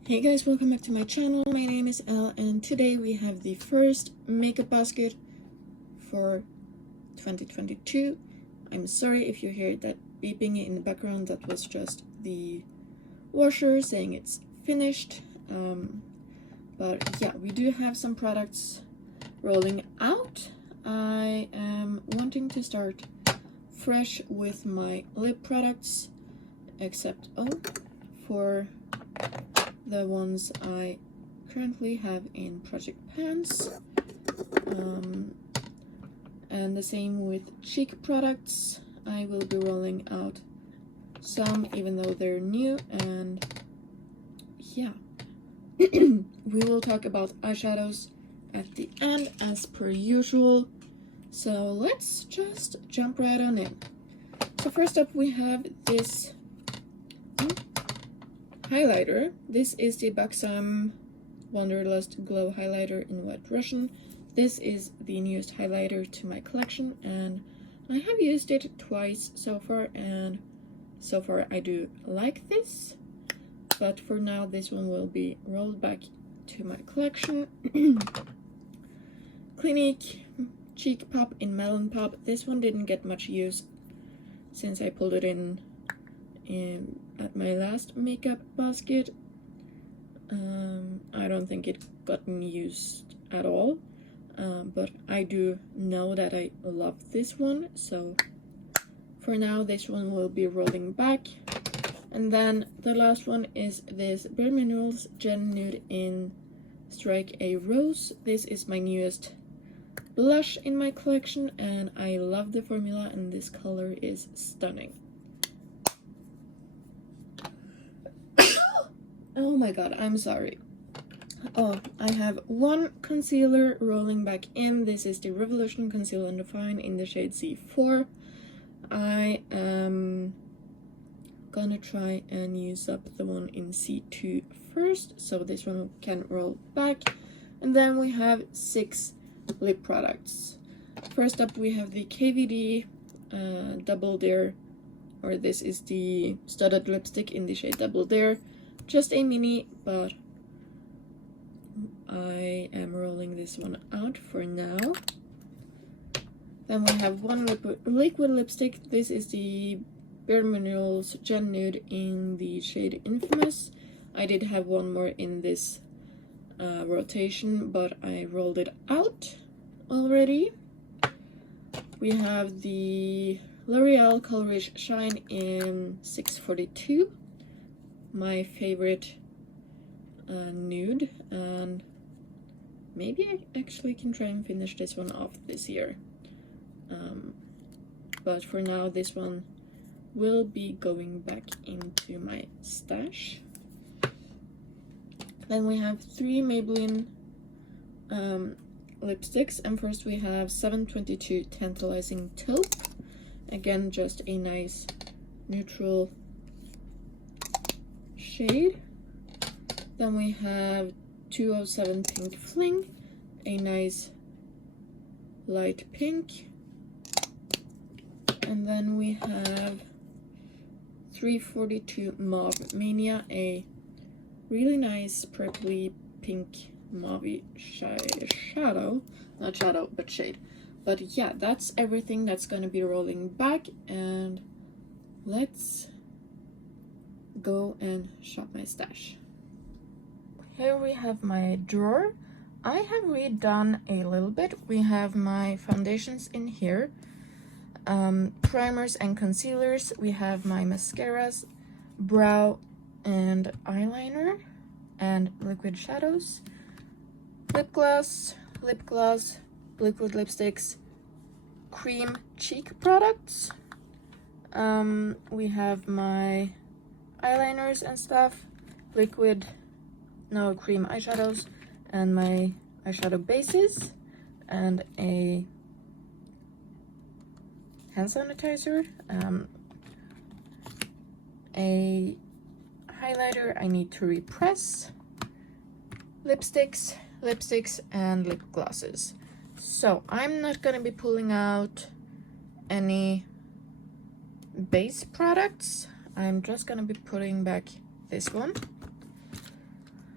Hey guys, welcome back to my channel. My name is Elle and today we have the first makeup basket for 2022. I'm sorry if you hear that beeping in the background, that was just the washer saying it's finished. But yeah, we do have some products rolling out. I am wanting to start fresh with my lip products, except for the ones I currently have in Project Pants, and the same with cheek products. I will be rolling out some even though they're new, and yeah. We will talk about eyeshadows at the end as per usual, so let's just jump right on in. So first up we have this highlighter. This is the Buxom Wanderlust Glow Highlighter in White Russian. This is the newest highlighter to my collection, and I have used it twice so far, and so far I do like this. But for now, this one will be rolled back to my collection. Clinique Cheek Pop in Melon Pop. This one didn't get much use since I pulled it in at my last makeup basket. I don't think it gotten used at all, but I do know that I love this one, so for now this one will be rolling back. And then the last one is this Bare Minerals Gen Nude in Strike a Rose. This is my newest blush in my collection, and I love the formula, and this color is stunning. Oh my god, I'm sorry. Oh, I have one concealer rolling back in. This is the Revolution Conceal and Define in the shade C4. I am gonna try and use up the one in C2 first, so this one can roll back. And then we have 6 lip products. First up we have the KVD Double Dare, or this is the studded lipstick in the shade Double Dare. Just a mini, but I am rolling this one out for now. Then we have one liquid lipstick. This is the Bare Minerals Gen Nude in the shade Infamous. I did have one more in this rotation, but I rolled it out already. We have the L'Oreal Colorish Shine in 642. My favorite nude, and maybe I actually can try and finish this one off this year. But for now, this one will be going back into my stash. Then we have 3 Maybelline lipsticks, and first we have 722 Tantalizing Taupe. Again, just a nice neutral shade. Then we have 207 Pink Fling, a nice light pink. And then we have 342 Mauve Mania, a really nice purpley pink mauve shadow. Not shadow, but shade. But yeah, that's everything that's gonna be rolling back, and let's go and shop my stash. Here we have my drawer. I have redone a little bit. We have my foundations in here, primers and concealers. We have my mascaras, brow and eyeliner, and liquid shadows, lip gloss, liquid lipsticks, cream cheek products. We have my eyeliners and stuff, cream eyeshadows, and my eyeshadow bases, and a hand sanitizer, a highlighter I need to repress, lipsticks, and lip glosses. So I'm not gonna be pulling out any base products. I'm just gonna be putting back this one.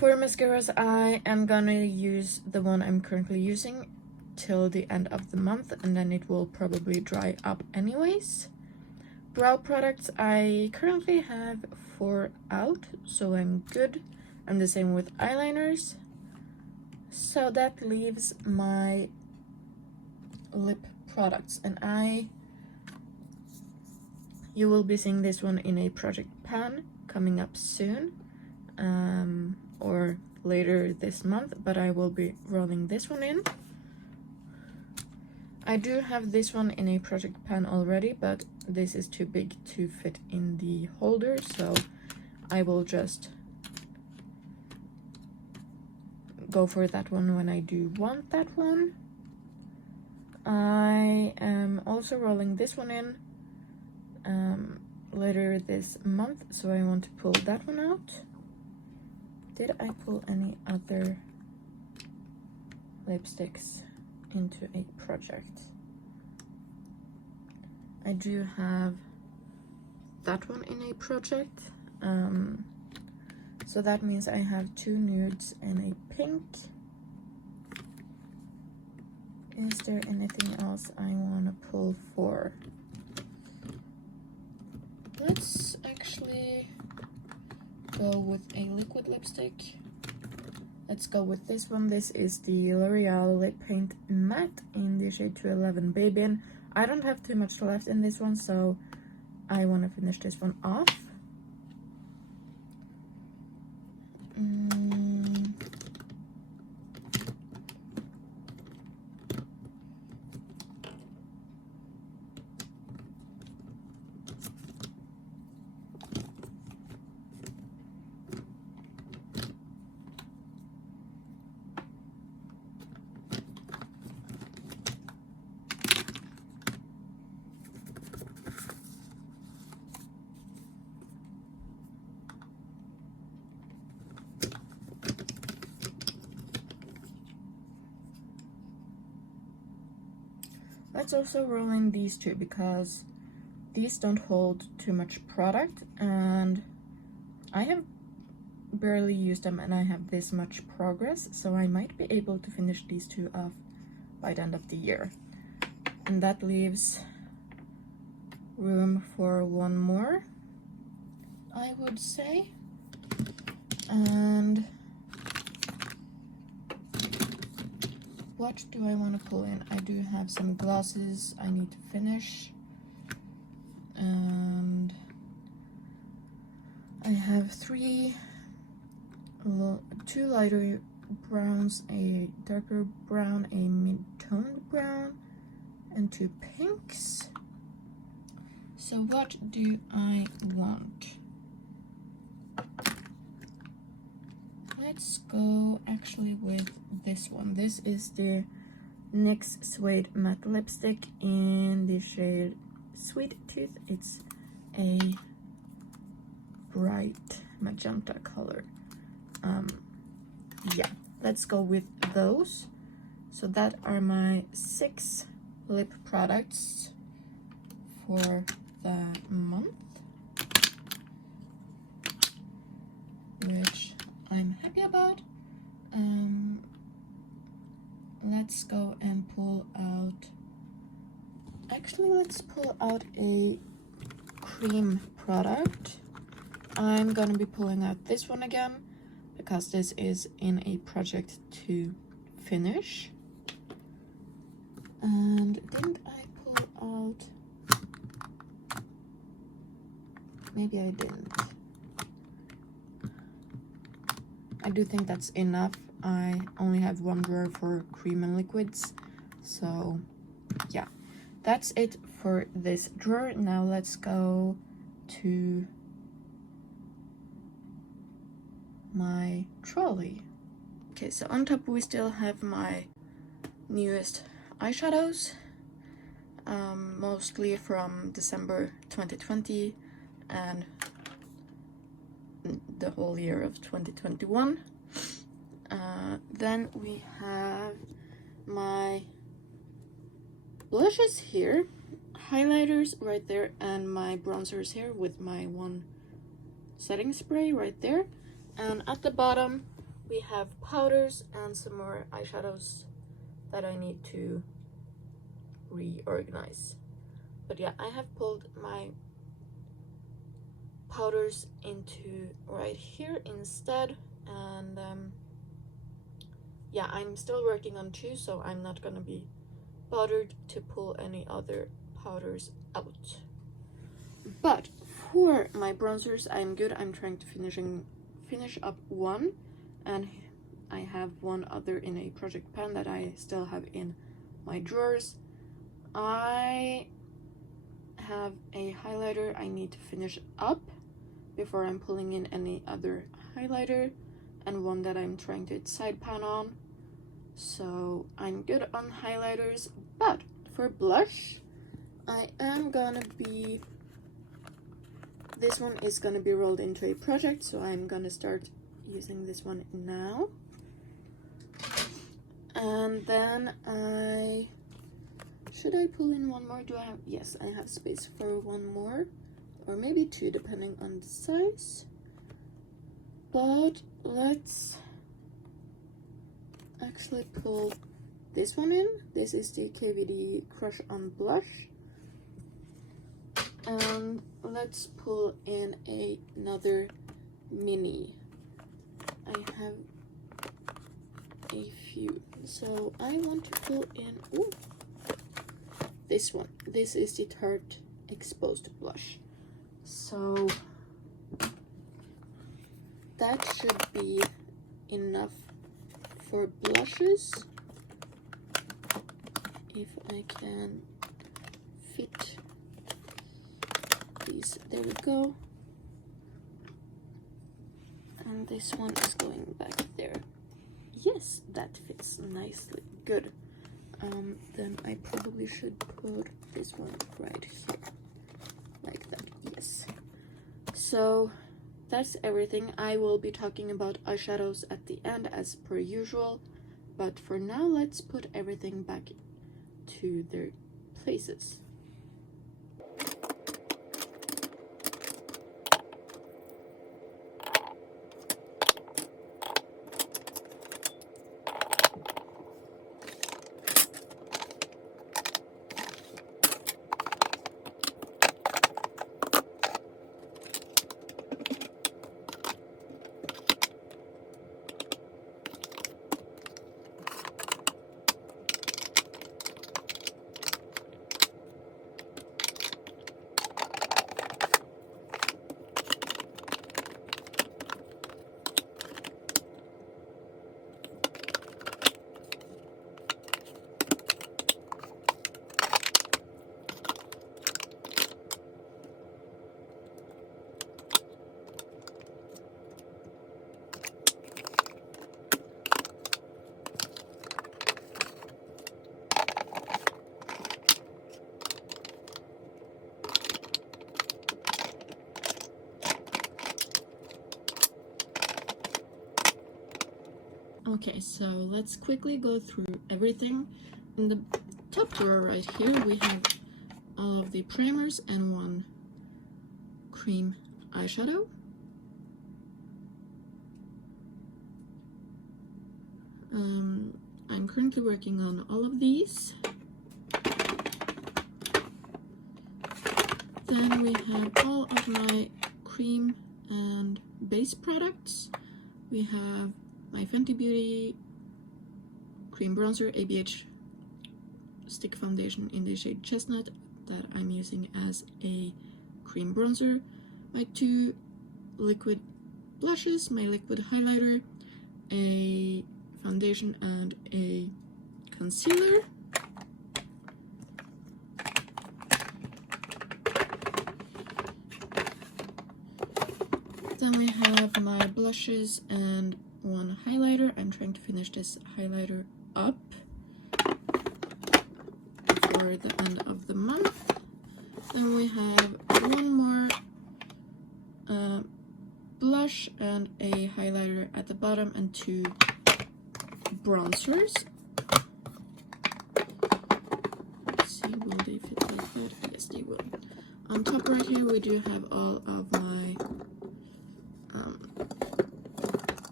For mascaras, I am gonna use the one I'm currently using till the end of the month, and then it will probably dry up anyways. Brow products, I currently have 4 out, so I'm good. And the same with eyeliners. So that leaves my lip products, and you will be seeing this one in a project pan coming up soon, or later this month, but I will be rolling this one in. I do have this one in a project pan already, but this is too big to fit in the holder, so I will just go for that one when I do want that one. I am also rolling this one in later this month, so I want to pull that one out. Did I pull any other lipsticks into a project? I do have that one in a project, so that means I have 2 nudes and a pink. Is there anything else I want to pull for? Let's actually go with a liquid lipstick. Let's go with this one. This is the L'Oreal Lip Paint Matte in the shade 211 Babyin. I don't have too much left in this one, so I want to finish this one off. Let's also roll in these 2 because these don't hold too much product, and I have barely used them and I have this much progress, so I might be able to finish these 2 off by the end of the year. And that leaves room for 1 more, I would say. And what do I want to pull in? I do have some glosses I need to finish, and I have 2 lighter browns, a darker brown, a mid-toned brown, and 2 pinks. So what do I want? Let's go actually with this one. This is the NYX Suede Mac Lipstick in the shade Sweet Tooth. It's a bright magenta color. Yeah, let's go with those. So that are my 6 lip products for the month, which I'm happy about. Let's go and pull out, actually let's pull out a cream product. I'm gonna be pulling out this one again because this is in a project to finish. And didn't I pull out, maybe I didn't. I do think that's enough. I only have 1 drawer for cream and liquids, so yeah, that's it for this drawer. Now let's go to my trolley. Okay, so on top we still have my newest eyeshadows, mostly from December 2020 and the whole year of 2021. Then we have my blushes here, highlighters right there, and my bronzers here with my 1 setting spray right there. And at the bottom we have powders and some more eyeshadows that I need to reorganize. But yeah, I have pulled my powders into right here instead, and yeah, I'm still working on 2, so I'm not gonna be bothered to pull any other powders out. But for my bronzers, I'm good. I'm trying to finish up one, and I have one other in a project pan that I still have in my drawers. I have a highlighter I need to finish up before I'm pulling in any other highlighter, and one that I'm trying to side pan on. So I'm good on highlighters, but for blush, I am gonna be, this one is gonna be rolled into a project, so I'm gonna start using this one now. And then should I pull in one more? Do I have, yes, I have space for one more, or maybe 2 depending on the size. But let's actually pull this one in. This is the KVD Crush on Blush. And let's pull in another mini. I have a few. So I want to pull in, ooh, this one. This is the Tarte Exposed Blush. So that should be enough for blushes. If I can fit these, there we go. And this one is going back there. Yes, that fits nicely. Good. Then I probably should put this one right here. Like that, yes. So that's everything. I will be talking about eyeshadows at the end as per usual. But for now, let's put everything back to their places. Okay, so let's quickly go through everything. In the top drawer right here, we have all of the primers and one cream eyeshadow. I'm currently working on all of these. Then we have all of my cream and base products. We have my Fenty Beauty cream bronzer, ABH stick foundation in the shade Chestnut that I'm using as a cream bronzer, my 2 liquid blushes, my liquid highlighter, a foundation and a concealer. Then we have my blushes and one highlighter. I'm trying to finish this highlighter up for the end of the month. Then we have one more blush and a highlighter at the bottom and 2 bronzers. Let's see, will they fit like that? Yes, they will. On top right here we do have all of my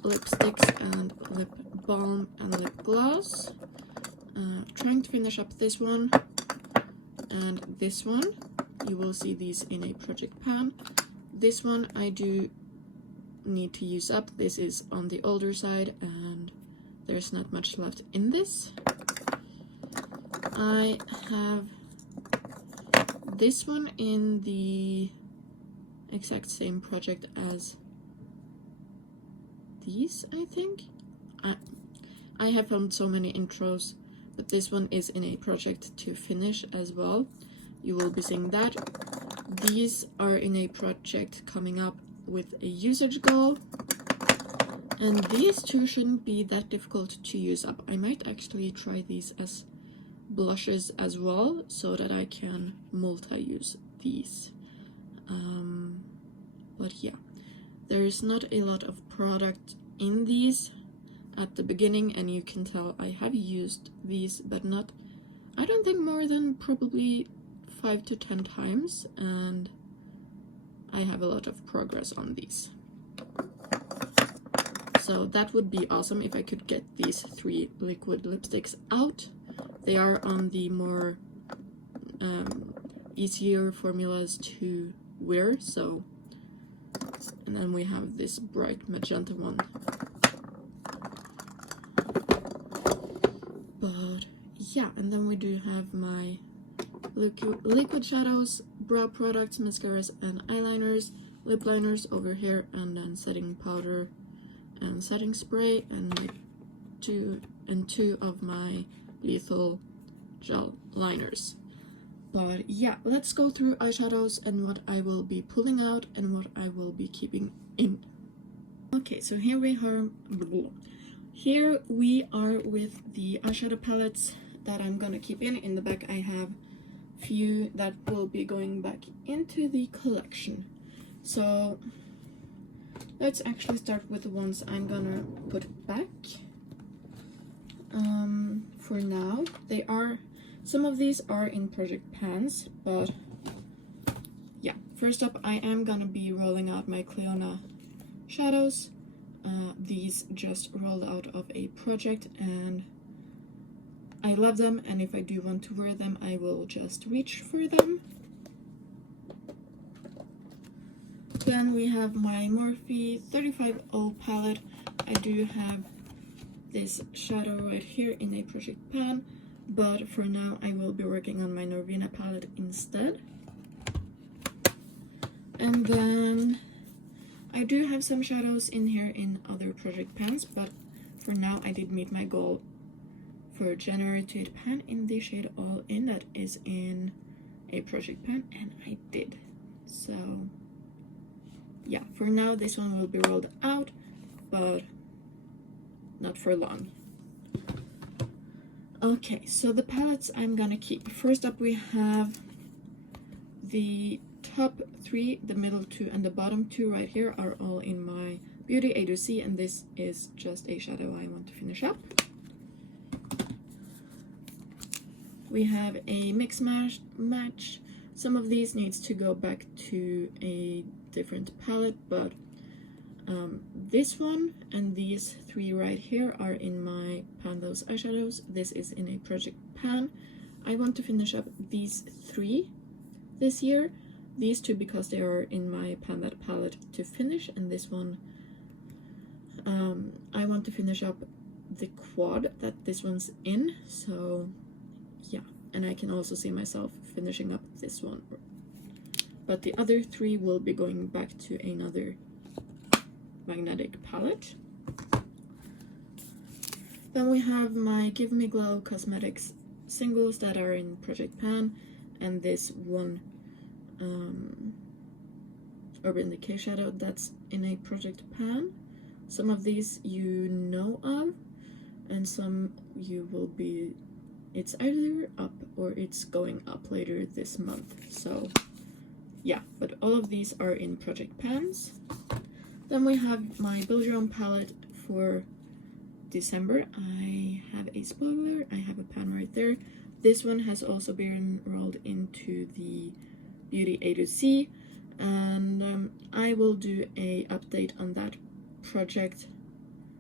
lipsticks and lip balm and lip gloss. Trying to finish up this one and this one. You will see these in a project pan. This one I do need to use up. This is on the older side and there's not much left in this. I have this one in the exact same project as these, I think. I have filmed so many intros, but this one is in a project to finish as well. You will be seeing that. These are in a project coming up with a usage goal. And these two shouldn't be that difficult to use up. I might actually try these as blushes as well, so that I can multi-use these. But yeah, there's not a lot of product in these at the beginning, and you can tell I have used these, but not, I don't think more than probably 5 to 10 times, and I have a lot of progress on these. So that would be awesome if I could get these 3 liquid lipsticks out. They are on the more easier formulas to wear, so. And then we have this bright magenta one. But yeah, and then we do have my liquid shadows, brow products, mascaras and eyeliners, lip liners over here, and then setting powder and setting spray, and two of my lethal gel liners. But yeah, let's go through eyeshadows and what I will be pulling out and what I will be keeping in. Okay, so here we are. Here we are with the eyeshadow palettes that I'm gonna keep in. In the back I have few that will be going back into the collection. So let's actually start with the ones I'm gonna put back. For now, some of these are in project pans, but yeah. First up, I am gonna be rolling out my Cleona Shadows. These just rolled out of a project and I love them, and if I do want to wear them, I will just reach for them. Then we have my Morphe 35O palette. I do have this shadow right here in a project pan, but for now I will be working on my Norvina palette instead. And then I do have some shadows in here in other project pans, but for now I did meet my goal for generated pan in the shade All In. That is in a project pan, and I did. So yeah, for now this one will be rolled out, but not for long. Okay, so the palettes I'm gonna keep. First up we have the top 3, the middle 2, and the bottom 2 right here are all in my Beauty A to C, and this is just a shadow I want to finish up. We have a mix match. Some of these needs to go back to a different palette, but this one and these 3 right here are in my Pan Those eyeshadows. This is in a project pan. I want to finish up these 3 this year. These 2 because they are in my Pan That palette to finish, and this one I want to finish up the quad that this one's in, so yeah. And I can also see myself finishing up this one, but the other 3 will be going back to another magnetic palette. Then we have my Give Me Glow Cosmetics singles that are in project pan, and this one Urban Decay shadow that's in a project pan. Some of these you know of, and some you will be, it's either up or it's going up later this month. So yeah, but all of these are in project pans. Then we have my Build Your Own palette for December. I have a spoiler, I have a pan right there. This one has also been rolled into the Beauty A to C, and I will do a update on that project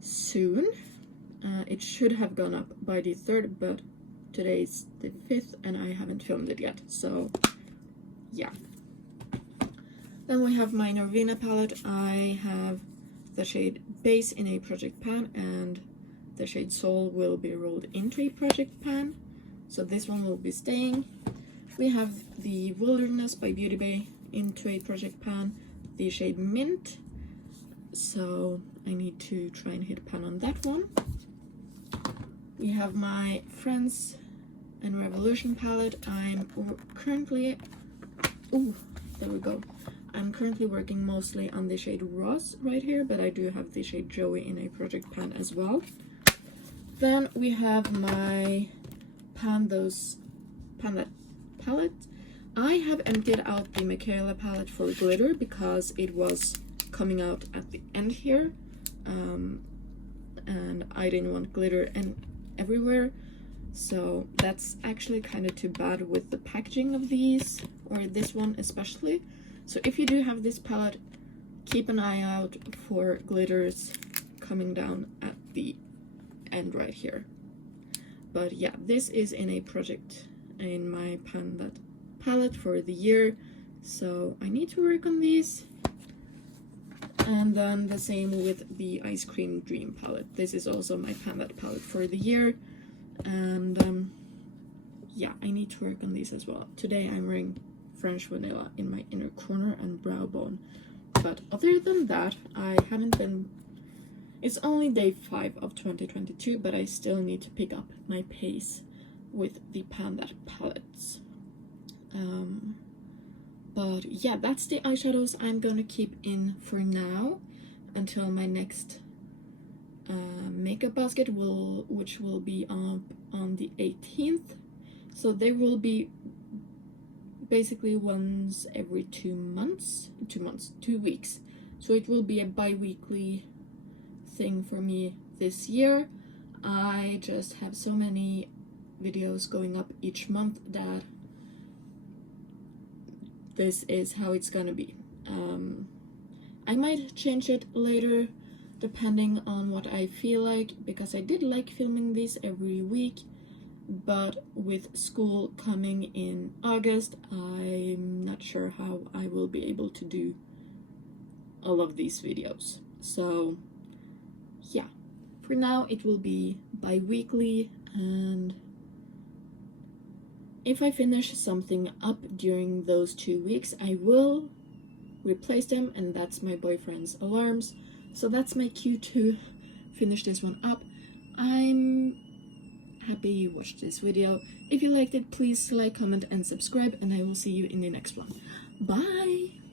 soon. It should have gone up by the 3rd, but today's the 5th and I haven't filmed it yet, so yeah. Then we have my Norvina palette. I have the shade Base in a project pan, and the shade Soul will be rolled into a project pan, so this one will be staying. We have the Wilderness by Beauty Bay into a project pan, the shade Mint, so I need to try and hit pan on that one. We have my Friends and Revolution palette. I'm currently, there we go. I'm currently working mostly on the shade Ross right here, but I do have the shade Joey in a project pan as well. Then we have my Pandas palette. I have emptied out the Michaela palette for glitter because it was coming out at the end here, and I didn't want glitter everywhere, so that's actually kind of too bad with the packaging of these, or this one especially. So if you do have this palette, keep an eye out for glitters coming down at the end right here. But yeah, this is in a project in my Pandat palette for the year, so I need to work on these. And then the same with the Ice Cream Dream palette. This is also my Pandat palette for the year, and yeah, I need to work on these as well. Today I'm wearing French Vanilla in my inner corner and brow bone, but other than that I haven't been. It's only day 5 of 2022, but I still need to pick up my pace with the Pandat palettes. But yeah, that's the eyeshadows I'm gonna keep in for now until my next makeup basket, which will be up on the 18th. So they will be basically once every 2 weeks. So it will be a bi-weekly thing for me this year. I just have so many videos going up each month that this is how it's gonna be. I might change it later depending on what I feel like, because I did like filming these every week, but with school coming in August, I'm not sure how I will be able to do all of these videos. So yeah, for now it will be bi-weekly, and if I finish something up during those 2 weeks, I will replace them, and that's my boyfriend's alarms. So that's my cue to finish this one up. I'm happy you watched this video. If you liked it, please like, comment, and subscribe, and I will see you in the next one. Bye!